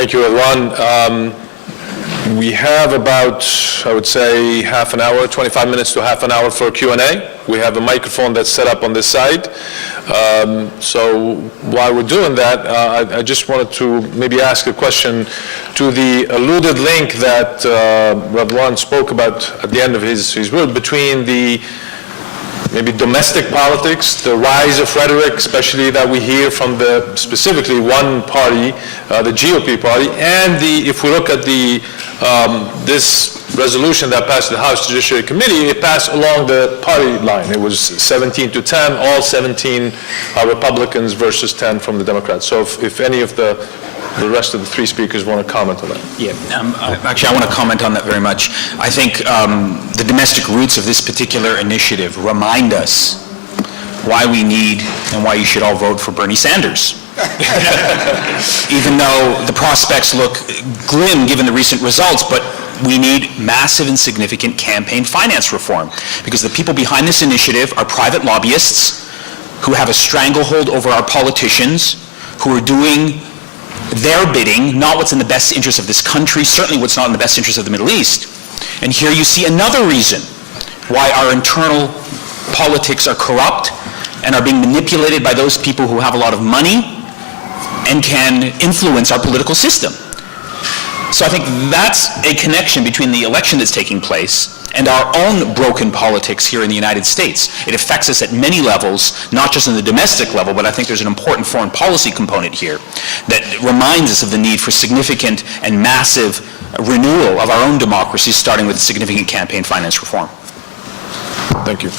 Thank you, Ron. We have about, I would say, half an hour, 25 minutes to half an hour for Q&A. We have a microphone that's set up on this side. So while we're doing that, I just wanted to maybe ask a question to the alluded link that Ron spoke about at the end of his word between the maybe domestic politics, the rise of rhetoric, especially that we hear from the specifically one party, the GOP party, and if we look at the this resolution that passed the House Judiciary Committee, it passed along the party line. It was 17-10, all 17 Republicans versus 10 from the Democrats. So if any of the rest of the three speakers want to comment on that. Yeah, actually I want to comment on that very much. I think the domestic roots of this particular initiative remind us why we need and why you should all vote for Bernie Sanders. Even though the prospects look grim given the recent results, but we need massive and significant campaign finance reform, because the people behind this initiative are private lobbyists who have a stranglehold over our politicians, who are doing their bidding, not what's in the best interest of this country, certainly what's not in the best interest of the Middle East. And here you see another reason why our internal politics are corrupt and are being manipulated by those people who have a lot of money and can influence our political system. So I think that's a connection between the election that's taking place and our own broken politics here in the United States. It affects us at many levels, not just in the domestic level, but I think there's an important foreign policy component here that reminds us of the need for significant and massive renewal of our own democracy, starting with significant campaign finance reform. Thank you.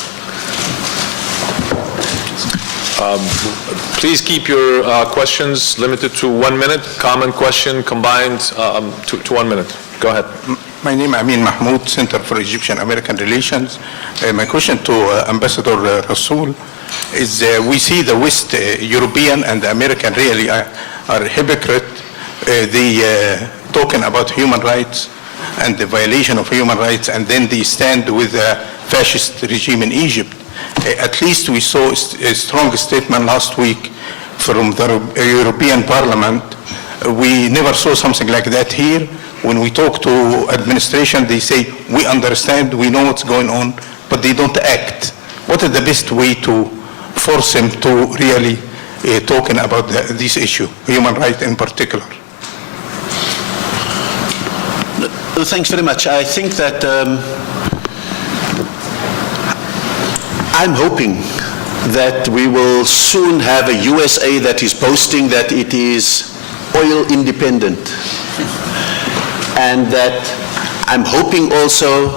Please keep your questions limited to 1 minute. Common question combined to 1 minute. Go ahead. My name is Amin Mahmoud, Center for Egyptian-American Relations. My question to Ambassador Rasool is we see the West European and the American really are hypocrite. They talking about human rights and the violation of human rights, and then they stand with the fascist regime in Egypt. At least we saw a strong statement last week from the European Parliament. We never saw something like that here. When we talk to administration, they say, we understand, we know what's going on, but they don't act. What is the best way to force them to really talking about this issue, human rights in particular? Thanks very much. I think that I'm hoping that we will soon have a USA that is boasting that it is oil independent. And that I'm hoping also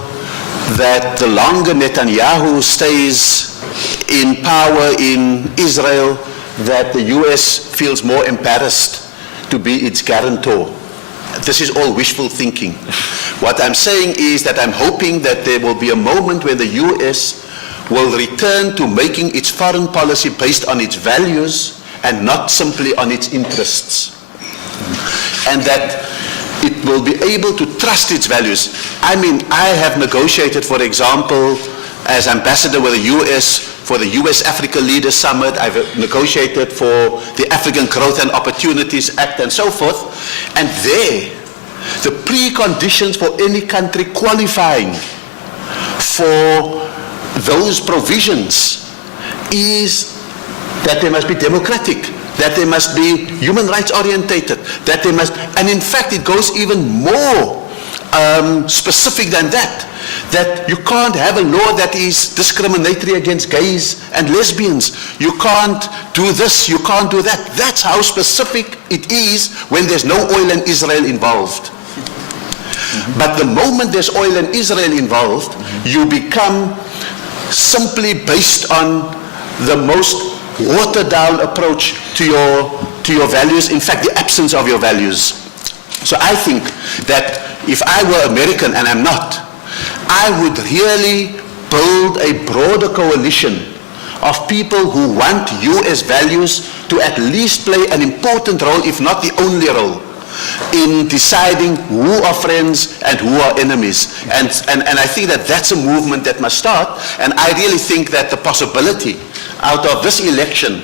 that the longer Netanyahu stays in power in Israel, that the US feels more embarrassed to be its guarantor. This is all wishful thinking. What I'm saying is that I'm hoping that there will be a moment when the US will return to making its foreign policy based on its values and not simply on its interests. And that it will be able to trust its values. I mean, I have negotiated, for example, as ambassador with the US for the US-Africa Leaders Summit. I've negotiated for the African Growth and Opportunities Act and so forth. And there, the preconditions for any country qualifying for those provisions is that they must be democratic, that they must be human rights orientated, that they must, and in fact it goes even more specific than that, that you can't have a law that is discriminatory against gays and lesbians. You can't do this, you can't do that. That's how specific it is when there's no oil and Israel involved. But the moment there's oil and Israel involved, you become simply based on the most watered down approach to your values, in fact the absence of your values. So I think that if I were American, and I'm not, I would really build a broader coalition of people who want US values to at least play an important role, if not the only role, in deciding who are friends and who are enemies. And I think that that's a movement that must start, and I really think that the possibility out of this election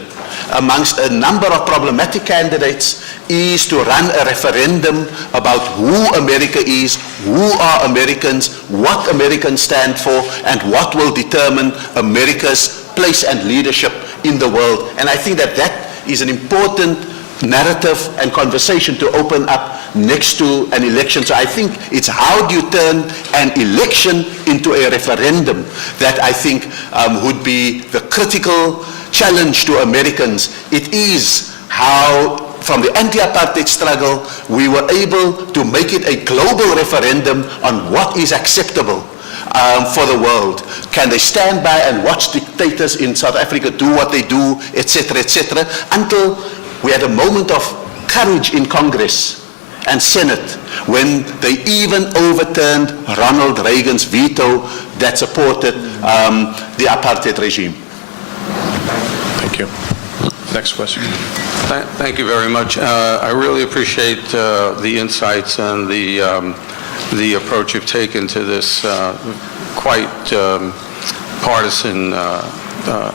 amongst a number of problematic candidates is to run a referendum about who America is, who are Americans, what Americans stand for, and what will determine America's place and leadership in the world. And I think that that is an important narrative and conversation to open up next to an election. So I think it's how do you turn an election into a referendum that I think would be the critical challenge to Americans. It is how, from the anti-apartheid struggle, we were able to make it a global referendum on what is acceptable for the world. Can they stand by and watch dictators in South Africa do what they do, etc., until we had a moment of courage in Congress and Senate when they even overturned Ronald Reagan's veto that supported the apartheid regime. Thank you. Next question. Thank you very much. I really appreciate the insights and the approach you've taken to this quite partisan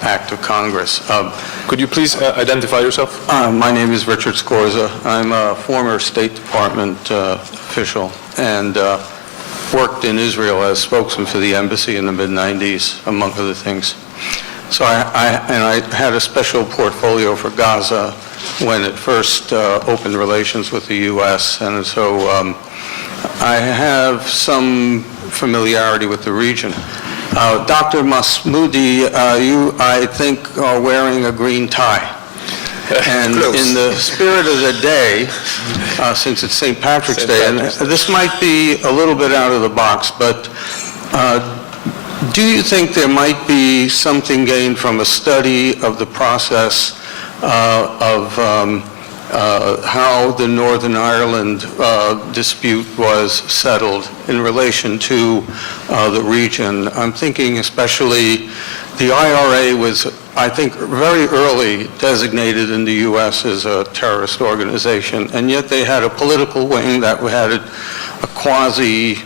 act of Congress. Could you please identify yourself? My name is Richard Scorza. I'm a former State Department official and worked in Israel as spokesman for the embassy in the mid-90s, among other things. So I had a special portfolio for Gaza when it first opened relations with the U.S., and so I have some familiarity with the region. Dr. Mahmoudi, you, I think, are wearing a green tie. And in the spirit of the day, since it's St. Patrick's Day, and this might be a little bit out of the box, but do you think there might be something gained from a study of the process of how the Northern Ireland dispute was settled in relation to the region? I'm thinking especially the IRA was, I think, very early designated in the U.S. as a terrorist organization, and yet they had a political wing that had a quasi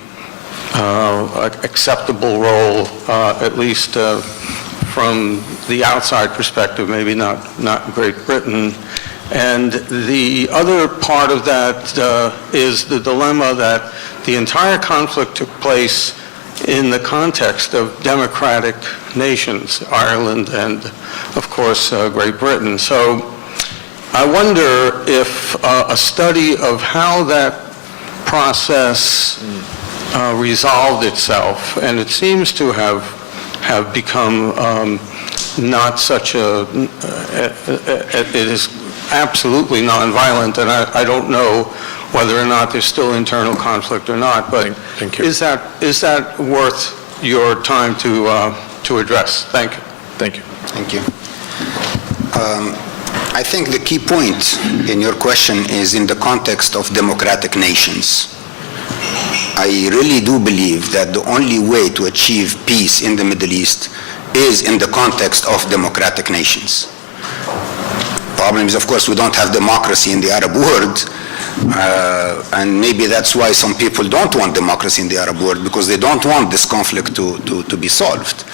acceptable role, at least from the outside perspective, maybe not Great Britain. And the other part of that is the dilemma that the entire conflict took place in the context of democratic nations, Ireland and, of course, Great Britain. So I wonder if a study of how that process resolved itself, and it seems to have become not such a, it is absolutely nonviolent, and I don't know whether or not there's still internal conflict or not, but Thank you. is that worth your time to address? Thank you. Thank you. Thank you. I think the key point in your question is in the context of democratic nations. I really do believe that the only way to achieve peace in the Middle East is in the context of democratic nations. Problem is, of course, we don't have democracy in the Arab world, and maybe that's why some people don't want democracy in the Arab world, because they don't want this conflict to be solved.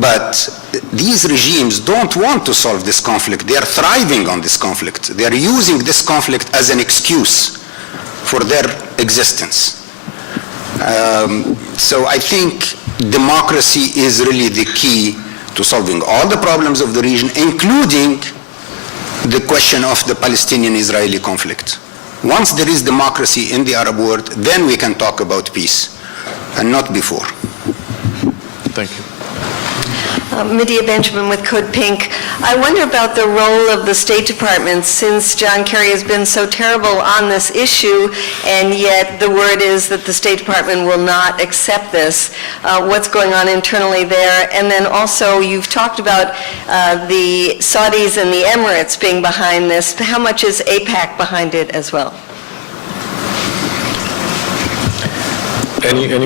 But these regimes don't want to solve this conflict. They are thriving on this conflict. They are using this conflict as an excuse for their existence. So I think democracy is really the key to solving all the problems of the region, including the question of the Palestinian-Israeli conflict. Once there is democracy in the Arab world, then we can talk about peace, and not before. Thank you. Medea Benjamin with Code Pink. I wonder about the role of the State Department, since John Kerry has been so terrible on this issue, and yet the word is that the State Department will not accept this. What's going on internally there? And then also, you've talked about the Saudis and the Emirates being behind this. How much is AIPAC behind it as well? Well, yeah,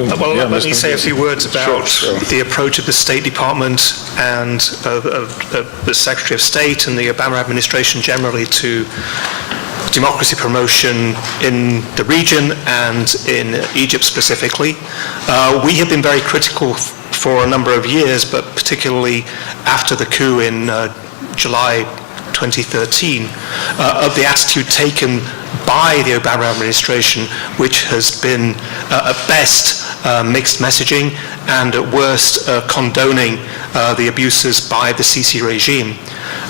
let me Mr. say a few words about Sure. the approach of the State Department and the Secretary of State and the Obama administration generally to democracy promotion in the region and in Egypt specifically. We have been very critical for a number of years, but particularly after the coup in July 2013, of the attitude taken by the Obama administration, which has been, at best, mixed messaging, and at worst, condoning the abuses by the Sisi regime.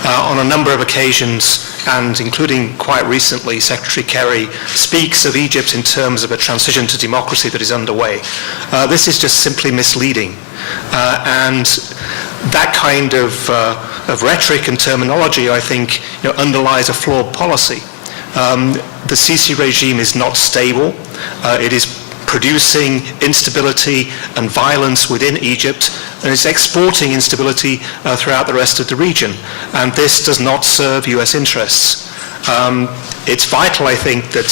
On a number of occasions, and including quite recently, Secretary Kerry speaks of Egypt in terms of a transition to democracy that is underway. This is just simply misleading. And that kind of rhetoric and terminology, I think, underlies a flawed policy. The Sisi regime is not stable. It is producing instability and violence within Egypt, and it's exporting instability throughout the rest of the region. And this does not serve US interests. It's vital, I think, that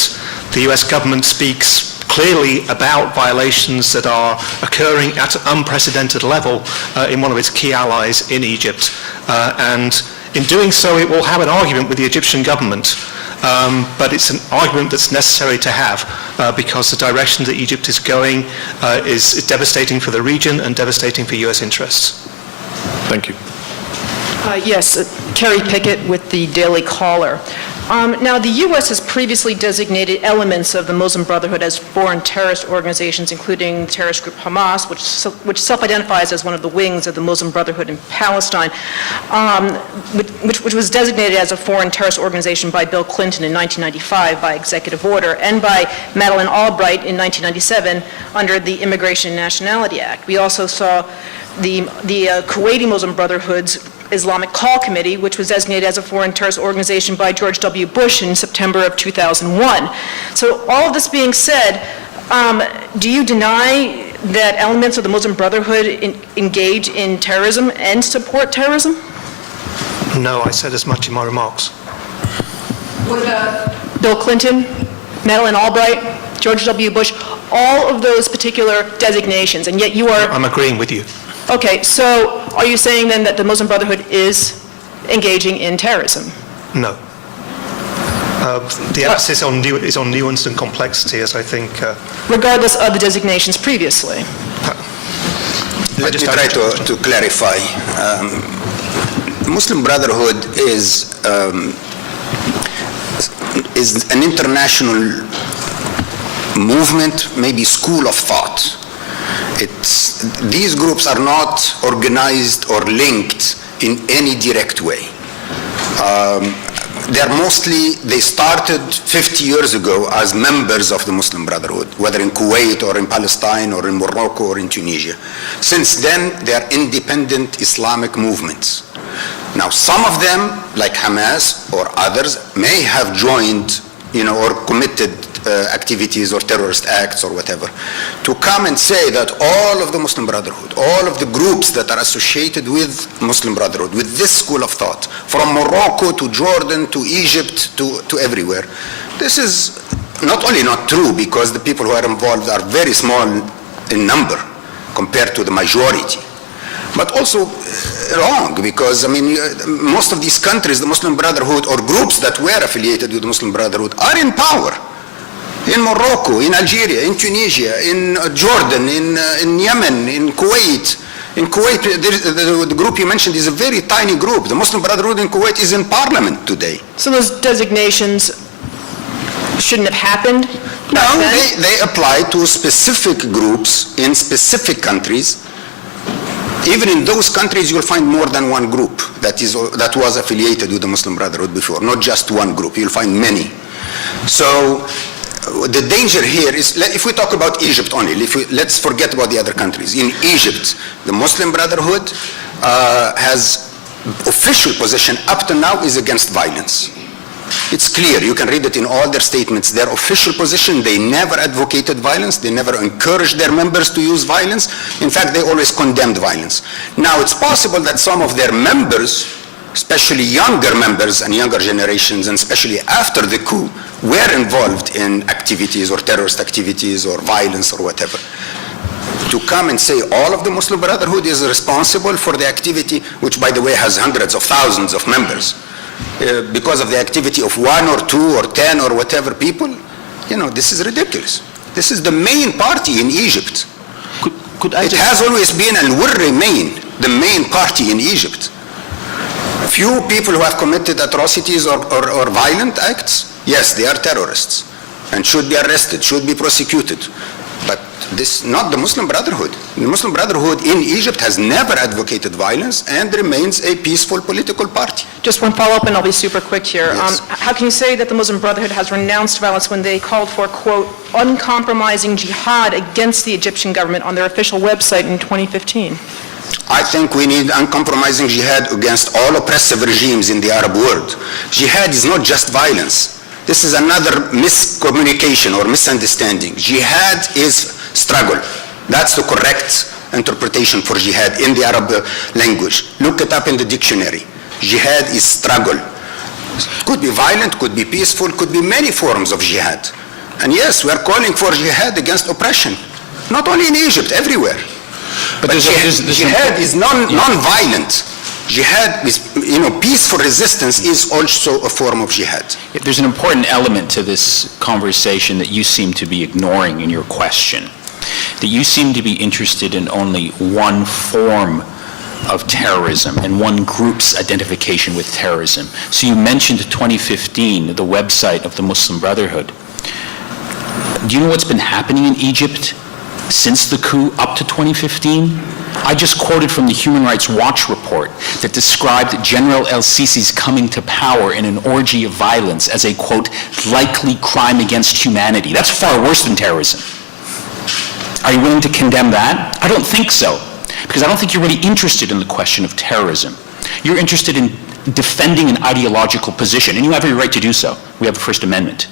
the US government speaks clearly about violations that are occurring at an unprecedented level in one of its key allies in Egypt. And in doing so, it will have an argument with the Egyptian government. But it's an argument that's necessary to have because the direction that Egypt is going is devastating for the region and devastating for US interests. Thank you. Yes, Carrie Pickett with the Daily Caller. Now, the U.S. has previously designated elements of the Muslim Brotherhood as foreign terrorist organizations, including the terrorist group Hamas, which self-identifies as one of the wings of the Muslim Brotherhood in Palestine, which was designated as a foreign terrorist organization by Bill Clinton in 1995 by executive order, and by Madeleine Albright in 1997 under the Immigration and Nationality Act. We also saw the Kuwaiti Muslim Brotherhood's Islamic Call Committee, which was designated as a foreign terrorist organization by George W. Bush in September of 2001. So all of this being said, do you deny that elements of the Muslim Brotherhood engage in terrorism and support terrorism? No, I said as much in my remarks. What about Bill Clinton, Madeleine Albright, George W. Bush, all of those particular designations, and yet you are... I'm agreeing with you. Okay, so are you saying then that the Muslim Brotherhood is engaging in terrorism? No. The emphasis is on nuance and complexity, as I think... Regardless of the designations previously? Let me try to clarify. The Muslim Brotherhood is an international movement, maybe school of thought. These groups are not organized or linked in any direct way. They started 50 years ago as members of the Muslim Brotherhood, whether in Kuwait or in Palestine or in Morocco or in Tunisia. Since then, they are independent Islamic movements. Now, some of them, like Hamas or others, may have joined, or committed activities or terrorist acts or whatever. To come and say that all of the Muslim Brotherhood, all of the groups that are associated with Muslim Brotherhood, with this school of thought, from Morocco to Jordan to Egypt to everywhere, this is not only not true because the people who are involved are very small in number compared to the majority, but also wrong because, most of these countries, the Muslim Brotherhood or groups that were affiliated with the Muslim Brotherhood are in power. In Morocco, in Algeria, in Tunisia, in Jordan, in Yemen, in Kuwait. In Kuwait, the group you mentioned is a very tiny group. The Muslim Brotherhood in Kuwait is in parliament today. So those designations shouldn't have happened? No, they apply to specific groups in specific countries. Even in those countries, you'll find more than one group that was affiliated with the Muslim Brotherhood before, not just one group. You'll find many. So the danger here is, if we talk about Egypt only, let's forget about the other countries. In Egypt, the Muslim Brotherhood has official position up to now is against violence. It's clear, you can read it in all their statements. Their official position, they never advocated violence, they never encouraged their members to use violence. In fact, they always condemned violence. Now, it's possible that some of their members, especially younger members and younger generations, and especially after the coup, were involved in activities or terrorist activities or violence or whatever. To come and say all of the Muslim Brotherhood is responsible for the activity, which by the way has hundreds of thousands of members, because of the activity of 1 or 2 or 10 or whatever people, this is ridiculous. This is the main party in Egypt. It has always been and will remain the main party in Egypt. few people who have committed atrocities or violent acts, yes, they are terrorists and should be arrested, should be prosecuted. But this, not the Muslim Brotherhood. The Muslim Brotherhood in Egypt has never advocated violence and remains a peaceful political party. Just one follow-up, and I'll be super quick here. Yes. How can you say that the Muslim Brotherhood has renounced violence when they called for, quote, uncompromising jihad against the Egyptian government on their official website in 2015? I think we need uncompromising jihad against all oppressive regimes in the Arab world. Jihad is not just violence. This is another miscommunication or misunderstanding. Jihad is struggle. That's the correct interpretation for jihad in the Arab language. Look it up in the dictionary. Jihad is struggle. Could be violent, could be peaceful, could be many forms of jihad. And yes, we are calling for jihad against oppression. Not only in Egypt, everywhere. But jihad is non-violent. Jihad is, peaceful resistance is also a form of jihad. There's an important element to this conversation that you seem to be ignoring in your question, that you seem to be interested in only one form of terrorism and one group's identification with terrorism. So you mentioned 2015, the website of the Muslim Brotherhood. Do you know what's been happening in Egypt since the coup up to 2015? I just quoted from the Human Rights Watch report that described General el-Sisi's coming to power in an orgy of violence as a, quote, likely crime against humanity. That's far worse than terrorism. Are you willing to condemn that? I don't think so, because I don't think you're really interested in the question of terrorism. You're interested in defending an ideological position, and you have every right to do so. We have the First Amendment.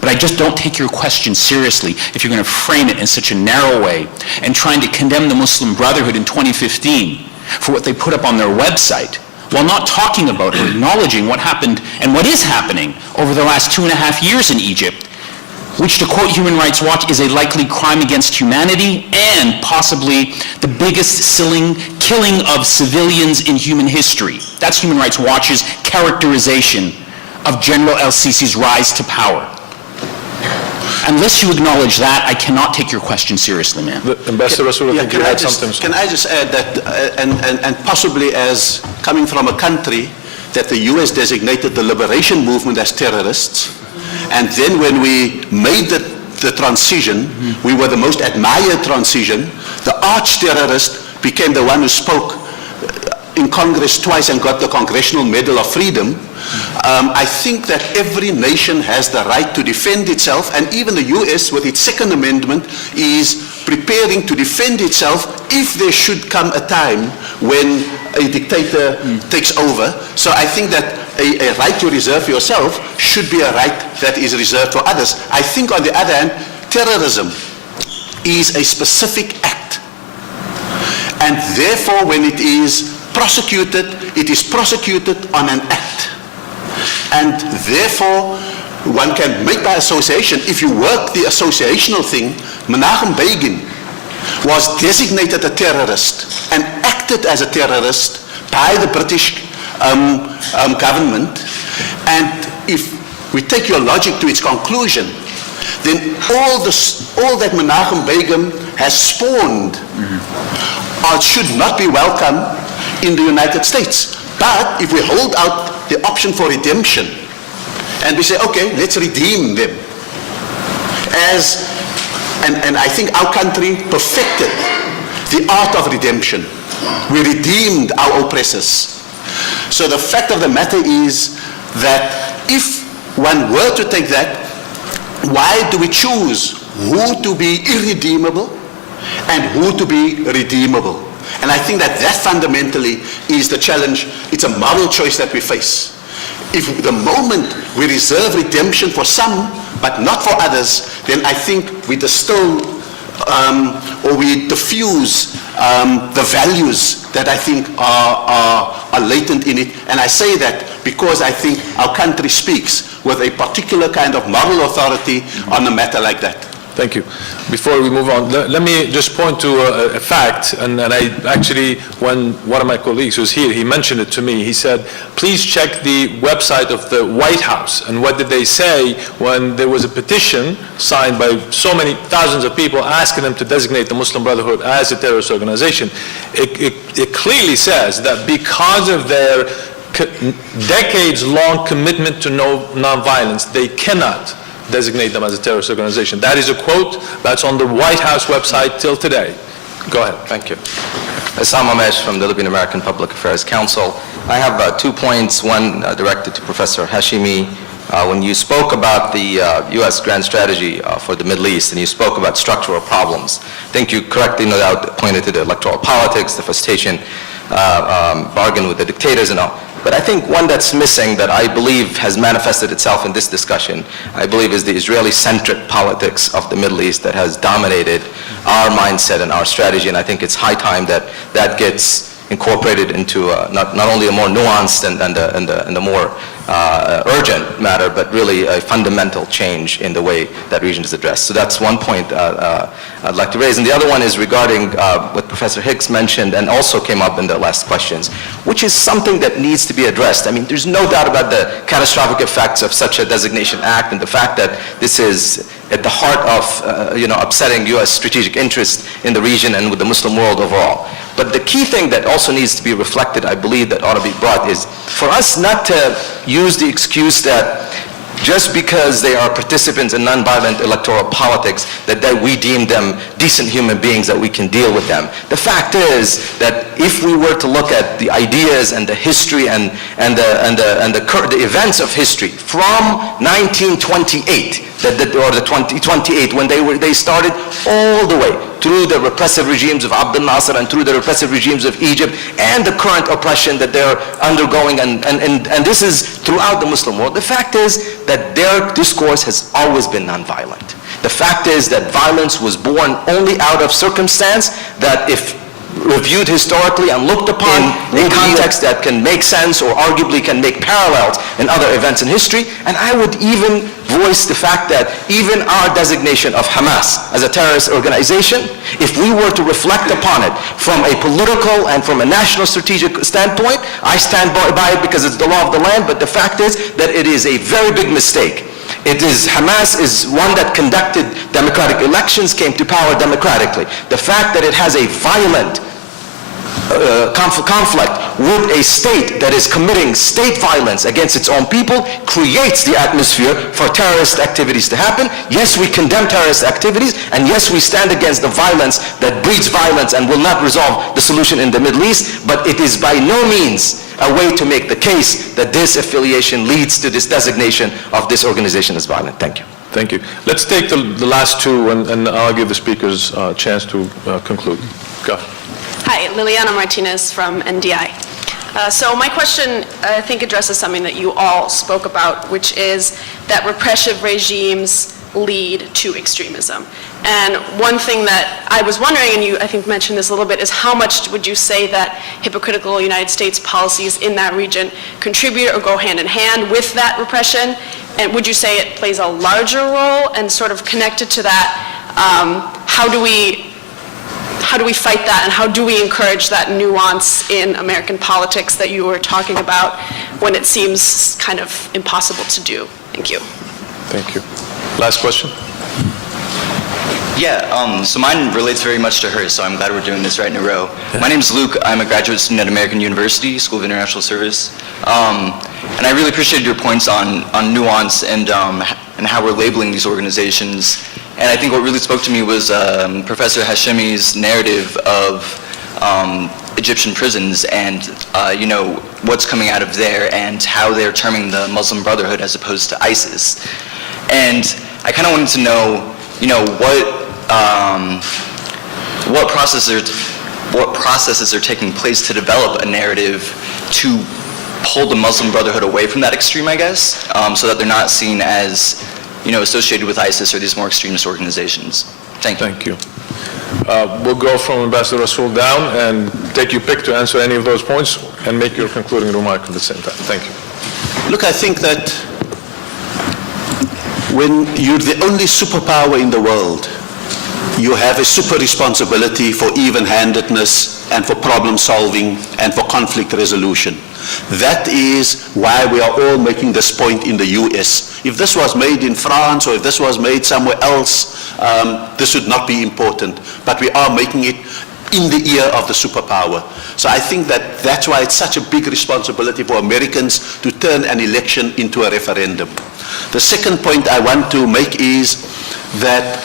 But I just don't take your question seriously if you're going to frame it in such a narrow way and trying to condemn the Muslim Brotherhood in 2015 for what they put up on their website, while not talking about or acknowledging what happened and what is happening over the last 2.5 years in Egypt, which, to quote Human Rights Watch, is a likely crime against humanity and possibly the biggest killing of civilians in human history. That's Human Rights Watch's characterization of General el-Sisi's rise to power. Unless you acknowledge that, I cannot take your question seriously, man. Ambassador Rasool, I think you had something. Can I just add that, and possibly as coming from a country that the U.S. designated the liberation movement as terrorists, and then when we made the transition, we were the most admired transition, the arch-terrorist became the one who spoke in Congress twice and got the Congressional Medal of Freedom. I think that every nation has the right to defend itself, and even the U.S. with its Second Amendment is preparing to defend itself if there should come a time when a dictator takes over. So I think that a right to reserve for yourself should be a right that is reserved for others. I think on the other hand, terrorism is a specific act, and therefore when it is prosecuted on an act. And therefore, one can make by association, if you work the associational thing, Menachem Begin was designated a terrorist and acted as a terrorist by the British government. And if we take your logic to its conclusion, then all that Menachem Begin has spawned should not be welcome in the United States. But if we hold out the option for redemption, and we say, okay, let's redeem them. And I think our country perfected the art of redemption. We redeemed our oppressors. So the fact of the matter is that if one were to take that, why do we choose who to be irredeemable and who to be redeemable? And I think that fundamentally is the challenge. It's a moral choice that we face. If the moment we reserve redemption for some, but not for others, then I think we distill or we diffuse the values that I think are latent in it. And I say that because I think our country speaks with a particular kind of moral authority on a matter like that. Thank you. Before we move on, let me just point to a fact, and I actually, when one of my colleagues was here, he mentioned it to me. He said, please check the website of the White House. And what did they say when there was a petition signed by so many thousands of people asking them to designate the Muslim Brotherhood as a terrorist organization? It clearly says that because of their decades-long commitment to nonviolence, they cannot designate them as a terrorist organization. That is a quote that's on the White House website till today. Go ahead. Thank you. Assam Amesh from the Libyan American Public Affairs Council. I have 2 points, one directed to Professor Hashimi. When you spoke about the U.S. grand strategy for the Middle East, and you spoke about structural problems, I think you correctly, no doubt, pointed to the electoral politics, the frustration, bargain with the dictators and all. But I think one that's missing that I believe has manifested itself in this discussion, I believe is the Israeli-centric politics of the Middle East that has dominated our mindset and our strategy, and I think it's high time that that gets incorporated into not only a more nuanced and a more urgent matter, but really a fundamental change in the way that region is addressed. So that's one point I'd like to raise. And the other one is regarding what Professor Hicks mentioned and also came up in the last questions, which is something that needs to be addressed. I mean, there's no doubt about the catastrophic effects of such a designation act and the fact that this is at the heart of upsetting U.S. strategic interest in the region and with the Muslim world overall. But the key thing that also needs to be reflected, I believe, that ought to be brought is for us not to use the excuse that just because they are participants in nonviolent electoral politics, that we deem them decent human beings, that we can deal with them. The fact is that if we were to look at the ideas and the history and the events of history from 1928, or the 2028, when they started all the way through the repressive regimes of Abdel Nasser and through the repressive regimes of Egypt and the current oppression that they're undergoing, and this is throughout the Muslim world. The fact is that their discourse has always been nonviolent. The fact is that violence was born only out of circumstance that, if reviewed historically and looked upon in context that can make sense or arguably can make parallels in other events in history. And I would even voice the fact that even our designation of Hamas as a terrorist organization, if we were to reflect upon it from a political and from a national strategic standpoint, I stand by it because it's the law of the land, but the fact is that it is a very big mistake. Hamas is one that conducted democratic elections, came to power democratically. The fact that it has a violent conflict with a state that is committing state violence against its own people creates the atmosphere for terrorist activities to happen. Yes, we condemn terrorist activities, and yes, we stand against the violence that breeds violence and will not resolve the solution in the Middle East, but it is by no means a way to make the case that this affiliation leads to this designation of this organization as violent. Thank you. Thank you. Let's take the last two, and I'll give the speakers a chance to conclude. Go. Hi, Liliana Martinez from NDI. So my question, I think, addresses something that you all spoke about, which is that repressive regimes lead to extremism. And one thing that I was wondering, and you, I think, mentioned this a little bit, is how much would you say that hypocritical United States policies in that region contribute or go hand in hand with that repression? And would you say it plays a larger role? And sort of connected to that, how do we fight that, and how do we encourage that nuance in American politics that you were talking about when it seems kind of impossible to do? Thank you. Thank you. Last question. Yeah, so mine relates very much to hers, so I'm glad we're doing this right in a row. My name's Luke. I'm a graduate student at American University, School of International Service. And I really appreciated your points on nuance and how we're labeling these organizations. And I think what really spoke to me was Professor Hashimi's narrative of Egyptian prisons and what's coming out of there and how they're terming the Muslim Brotherhood as opposed to ISIS. And I kind of wanted to know, what processes are taking place to develop a narrative to pull the Muslim Brotherhood away from that extreme, I guess, so that they're not seen as, associated with ISIS or these more extremist organizations. Thank you. Thank you. We'll go from Ambassador Rasool down and take your pick to answer any of those points and make your concluding remark at the same time. Thank you. Look, I think that when you're the only superpower in the world, you have a super responsibility for even-handedness and for problem solving and for conflict resolution. That is why we are all making this point in the US. If this was made in France or if this was made somewhere else, this would not be important. But we are making it in the ear of the superpower. So I think that that's why it's such a big responsibility for Americans to turn an election into a referendum. The second point I want to make is that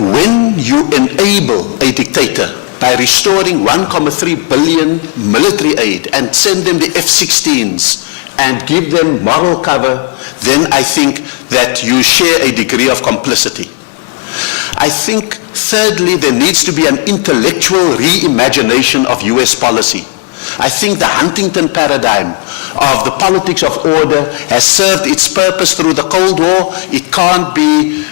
when you enable a dictator by restoring 1.3 billion military aid and send them the F-16s and give them moral cover, then I think that you share a degree of complicity. I think, thirdly, there needs to be an intellectual reimagination of US policy. I think the Huntington paradigm of the politics of order has served its purpose through the Cold War. It can't be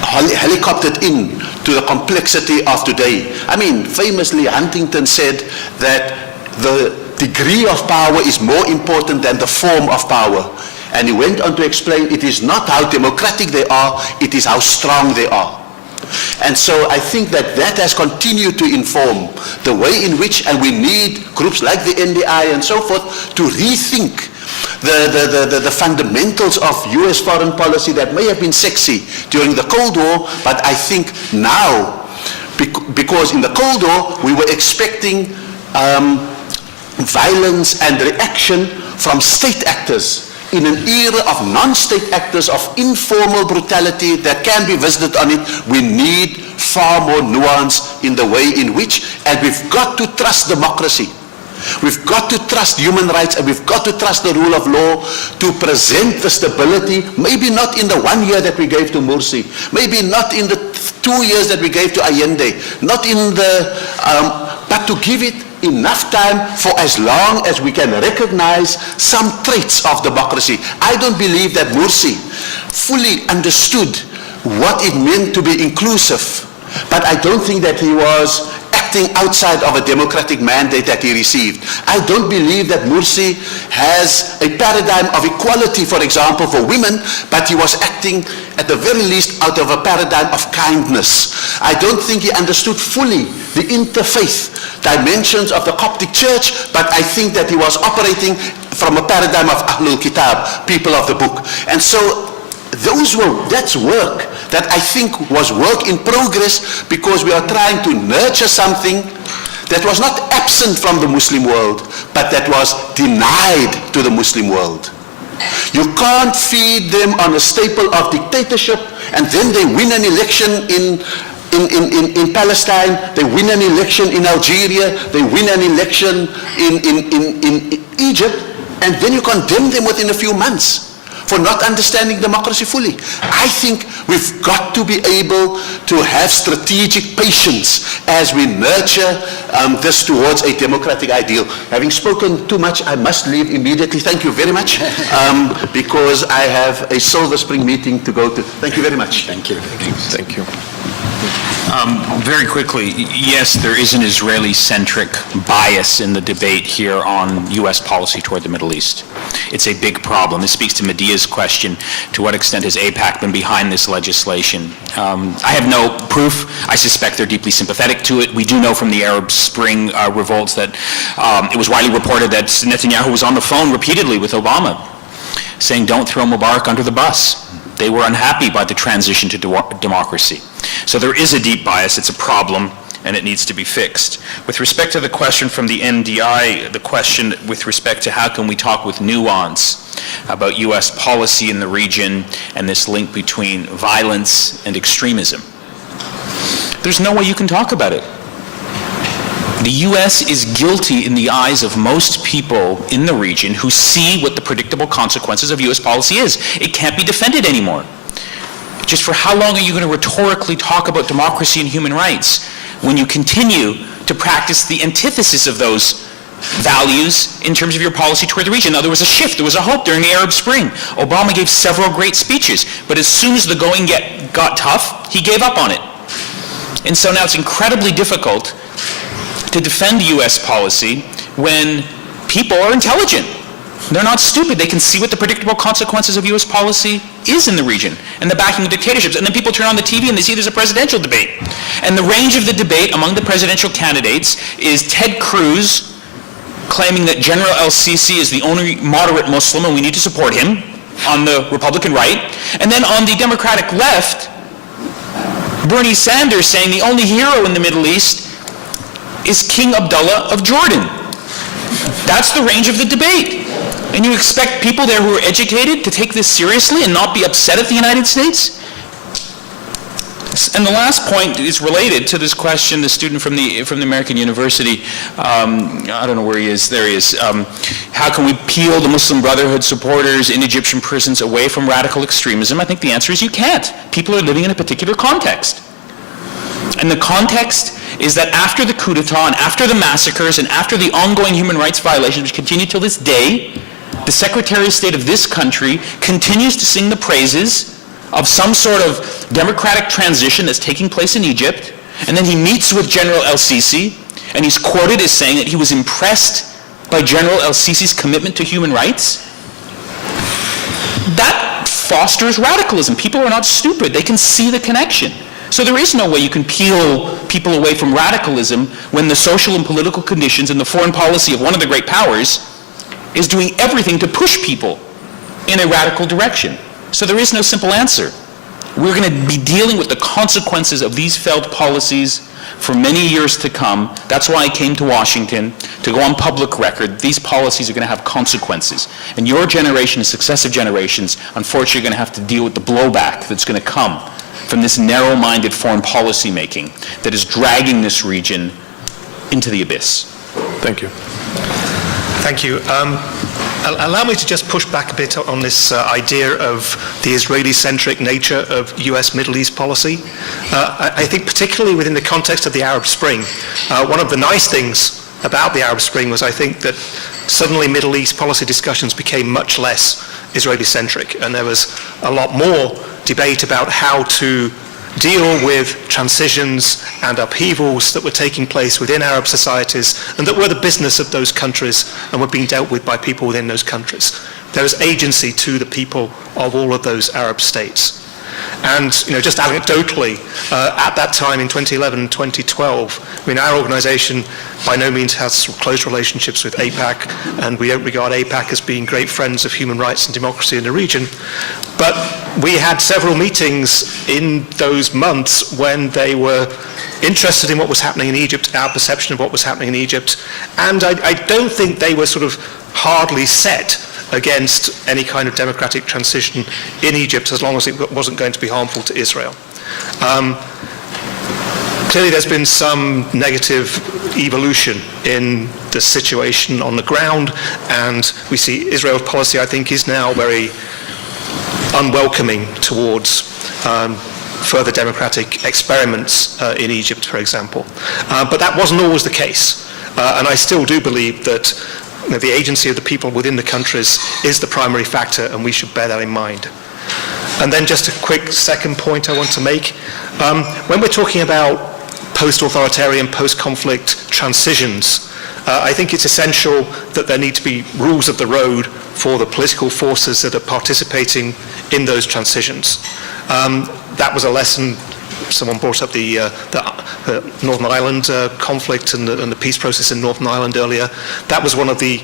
helicoptered in to the complexity of today. I mean, famously, Huntington said that the degree of power is more important than the form of power. And he went on to explain it is not how democratic they are, it is how strong they are. And so I think that that has continued to inform the way in which, and we need groups like the NDI and so forth to rethink the fundamentals of US foreign policy that may have been sexy during the Cold War, but I think now, because in the Cold War we were expecting violence and reaction from state actors. In an era of non-state actors, of informal brutality that can be visited on it, we need far more nuance in the way in which, and we've got to trust democracy. We've got to trust human rights, and we've got to trust the rule of law to present the stability, maybe not in the 1 year that we gave to Morsi, maybe not in the 2 years that we gave to Allende, not in the, but to give it enough time for as long as we can recognize some traits of democracy. I don't believe that Morsi fully understood what it meant to be inclusive, but I don't think that he was acting outside of a democratic mandate that he received. I don't believe that Morsi has a paradigm of equality, for example, for women, but he was acting at the very least out of a paradigm of kindness. I don't think he understood fully the interfaith dimensions of the Coptic Church, but I think that he was operating from a paradigm of Ahlul Kitab, people of the book. And so that's work that I think was work in progress, because we are trying to nurture something that was not absent from the Muslim world, but that was denied to the Muslim world. You can't feed them on a staple of dictatorship and then they win an election in Palestine, they win an election in Algeria, they win an election in Egypt, and then you condemn them within a few months for not understanding democracy fully. I think we've got to be able to have strategic patience as we nurture this towards a democratic ideal. Having spoken too much, I must leave immediately. Thank you very much, because I have a Silver Spring meeting to go to. Thank you very much. Thank you. Thank you. Very quickly, yes, there is an Israeli-centric bias in the debate here on U.S. policy toward the Middle East. It's a big problem. This speaks to Medea's question, to what extent has AIPAC been behind this legislation? I have no proof. I suspect they're deeply sympathetic to it. We do know from the Arab Spring revolts that it was widely reported that Netanyahu was on the phone repeatedly with Obama, saying, don't throw Mubarak under the bus. They were unhappy by the transition to democracy. So there is a deep bias, it's a problem, and it needs to be fixed. With respect to the question from the NDI, the question with respect to how can we talk with nuance about U.S. policy in the region and this link between violence and extremism, there's no way you can talk about it. The U.S. is guilty in the eyes of most people in the region who see what the predictable consequences of U.S. policy is. It can't be defended anymore. Just for how long are you going to rhetorically talk about democracy and human rights when you continue to practice the antithesis of those values in terms of your policy toward the region? Now, there was a shift, there was a hope during the Arab Spring. Obama gave several great speeches, but as soon as the going got tough, he gave up on it. And so now it's incredibly difficult to defend U.S. policy when people are intelligent. They're not stupid. They can see what the predictable consequences of U.S. policy is in the region and the backing of dictatorships. And then people turn on the TV and they see there's a presidential debate. And the range of the debate among the presidential candidates is Ted Cruz claiming that General el-Sisi is the only moderate Muslim and we need to support him on the Republican right. And then on the Democratic left, Bernie Sanders saying the only hero in the Middle East is King Abdullah of Jordan. That's the range of the debate. And you expect people there who are educated to take this seriously and not be upset at the United States? And the last point is related to this question, the student from the American University, I don't know where he is, there he is. How can we peel the Muslim Brotherhood supporters in Egyptian prisons away from radical extremism? I think the answer is you can't. People are living in a particular context. And the context is that after the coup d'etat and after the massacres and after the ongoing human rights violations which continue till this day, the Secretary of State of this country continues to sing the praises of some sort of democratic transition that's taking place in Egypt, and then he meets with General el-Sisi, and he's quoted as saying that he was impressed by General el-Sisi's commitment to human rights. That fosters radicalism. People are not stupid. They can see the connection. So there is no way you can peel people away from radicalism when the social and political conditions and the foreign policy of one of the great powers is doing everything to push people in a radical direction. So there is no simple answer. We're going to be dealing with the consequences of these failed policies for many years to come. That's why I came to Washington, to go on public record. These policies are going to have consequences. And your generation and successive generations, unfortunately, are going to have to deal with the blowback that's going to come from this narrow-minded foreign policy making that is dragging this region into the abyss. Thank you. Thank you. Allow me to just push back a bit on this idea of the Israeli-centric nature of US Middle East policy. I think particularly within the context of the Arab Spring, one of the nice things about the Arab Spring was I think that suddenly Middle East policy discussions became much less Israeli-centric, and there was a lot more debate about how to deal with transitions and upheavals that were taking place within Arab societies and that were the business of those countries and were being dealt with by people within those countries. There was agency to the people of all of those Arab states. And just anecdotally, at that time in 2011 and 2012, our organization by no means has close relationships with AIPAC, and we don't regard AIPAC as being great friends of human rights and democracy in the region. But we had several meetings in those months when they were interested in what was happening in Egypt, our perception of what was happening in Egypt, and I don't think they were sort of hardly set against any kind of democratic transition in Egypt as long as it wasn't going to be harmful to Israel. Clearly there's been some negative evolution in the situation on the ground, and we see Israel's policy, I think, is now very unwelcoming towards further democratic experiments in Egypt, for example. But that wasn't always the case, and I still do believe that the agency of the people within the countries is the primary factor, and we should bear that in mind. And then just a quick second point I want to make. When we're talking about post-authoritarian, post-conflict transitions, I think it's essential that there need to be rules of the road for the political forces that are participating in those transitions. That was a lesson. Someone brought up the Northern Ireland conflict and the peace process in Northern Ireland earlier. That was one of the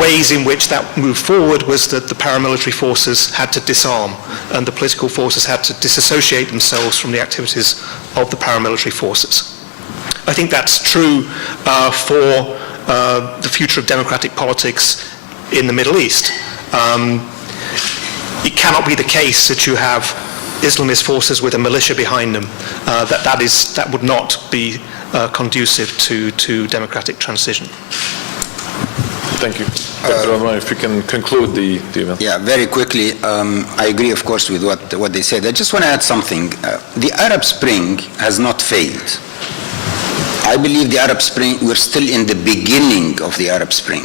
ways in which that moved forward, was that the paramilitary forces had to disarm and the political forces had to disassociate themselves from the activities of the paramilitary forces. I think that's true for the future of democratic politics in the Middle East. It cannot be the case that you have Islamist forces with a militia behind them. That would not be conducive to democratic transition. Thank you. Dr. Holeman, if we can conclude the event. Yeah, very quickly. I agree, of course, with what they said. I just want to add something. The Arab Spring has not failed. I believe the Arab Spring, we're still in the beginning of the Arab Spring.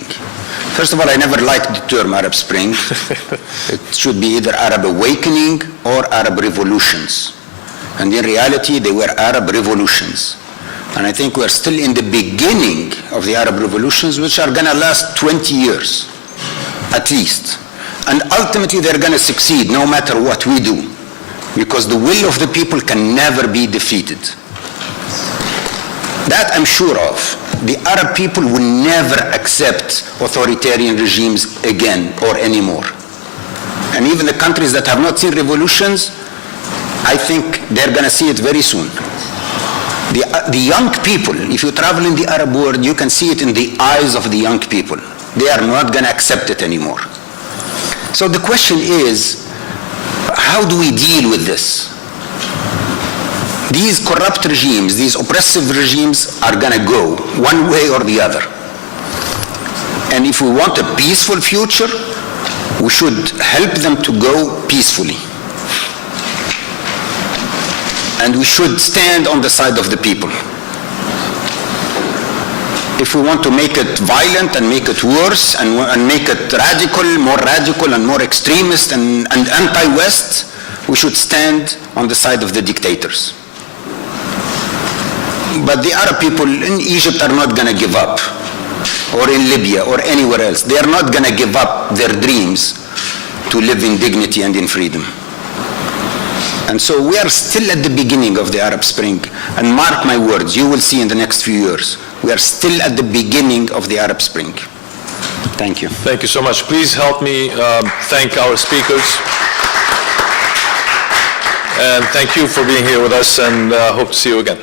First of all, I never liked the term Arab Spring. It should be either Arab Awakening or Arab Revolutions. And in reality, they were Arab Revolutions. And I think we're still in the beginning of the Arab Revolutions, which are going to last 20 years, at least. And ultimately, they're going to succeed no matter what we do, because the will of the people can never be defeated. That I'm sure of. The Arab people will never accept authoritarian regimes again or anymore. And even the countries that have not seen revolutions, I think they're going to see it very soon. The young people, if you travel in the Arab world, you can see it in the eyes of the young people. They are not going to accept it anymore. So the question is, how do we deal with this? These corrupt regimes, these oppressive regimes are going to go one way or the other. And if we want a peaceful future, we should help them to go peacefully. And we should stand on the side of the people. If we want to make it violent and make it worse and make it radical and more extremist and anti-West, we should stand on the side of the dictators. But the Arab people in Egypt are not going to give up, or in Libya or anywhere else. They are not going to give up their dreams to live in dignity and in freedom. And so we are still at the beginning of the Arab Spring. And mark my words, you will see in the next few years, we are still at the beginning of the Arab Spring. Thank you. Thank you so much. Please help me thank our speakers. And thank you for being here with us, and hope to see you again.